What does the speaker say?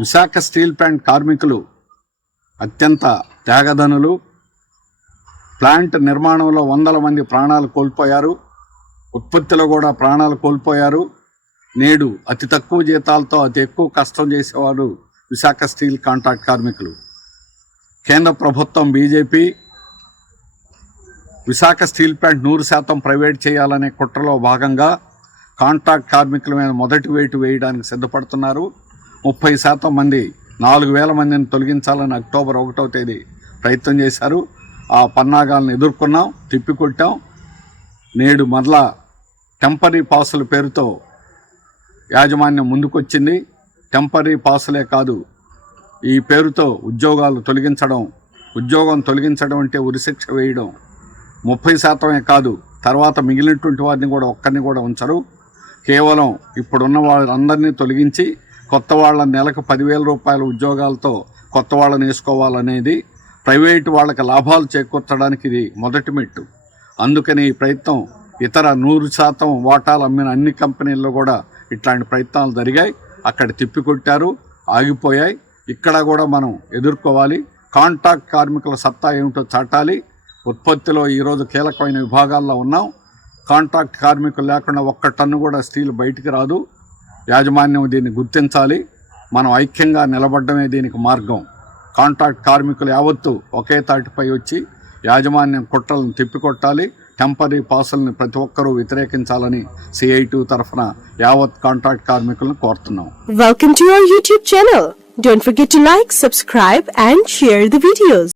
Visakha steel plant కార్మికులు అత్యంత త్యాగధనులు. Plant నిర్మాణంలో వందల మంది ప్రాణాలు కోల్పోయారు, ఉత్పత్తిలో కూడా ప్రాణాలు కోల్పోయారు. నేడు అతి తక్కువ జీతాలతో అతి ఎక్కువ కష్టం చేసేవారు విశాఖ స్టీల్ కాంట్రాక్ట్ కార్మికులు. కేంద్ర ప్రభుత్వం BJP Visakha steel plant 100% private చేయాలనే కుట్రలో భాగంగా కాంట్రాక్ట్ కార్మికుల మీద మొదటి వేటు వేయడానికి సిద్ధపడుతున్నారు. 30% మంది 4,000 మందిని తొలగించాలని అక్టోబర్ 1వ తేదీ ప్రయత్నం చేశారు. ఆ పన్నాగాలను ఎదుర్కొన్నాం, తిప్పికొట్టాం. నేడు మరలా టెంపరీ పాసుల పేరుతో యాజమాన్యం ముందుకొచ్చింది. టెంపరీ పాసులే కాదు, ఈ పేరుతో ఉద్యోగాలు తొలగించడం, ఉద్యోగం తొలగించడం అంటే ఉరిశిక్ష వేయడం. 30% కాదు, తర్వాత మిగిలినటువంటి వారిని కూడా ఒక్కరిని కూడా ఉంచరు. కేవలం ఇప్పుడున్న వాళ్ళందరినీ తొలగించి కొత్త వాళ్ళ నెలకు 10,000 రూపాయల ఉద్యోగాలతో కొత్త వాళ్ళని వేసుకోవాలనేది ప్రైవేటు వాళ్ళకి లాభాలు చేకూర్చడానికి ఇది మొదటి మెట్టు. అందుకని ఈ ప్రయత్నం ఇతర 100% వాటాలు అమ్మిన అన్ని కంపెనీల్లో కూడా ఇట్లాంటి ప్రయత్నాలు జరిగాయి. అక్కడ తిప్పికొట్టారు, ఆగిపోయాయి. ఇక్కడ కూడా మనం ఎదుర్కోవాలి. కాంట్రాక్ట్ కార్మికుల సత్తా ఏమిటో చాటాలి. ఉత్పత్తిలో ఈరోజు కీలకమైన విభాగాల్లో ఉన్నాం. కాంట్రాక్ట్ కార్మికులు లేకుండా 1 టన్ను కూడా స్టీల్ బయటికి రాదు. యాజమాన్యం దీన్ని గుర్తించాలి. మనం ఐక్యంగా నిలబడమే దీనికి మార్గం. కాంట్రాక్ట్ కార్మికులు యావత్తు ఒకే తాటిపై వచ్చి యాజమాన్యం కుట్రలను తిప్పికొట్టాలి. టెంపరీ పాసుల్ని ప్రతి ఒక్కరూ వ్యతిరేకించాలని CITU తరఫున యావత్ కాంట్రాక్ట్ కార్మికులను కోరుతున్నాం. Welcome to our YouTube channel. Don't forget to like, subscribe and share the videos.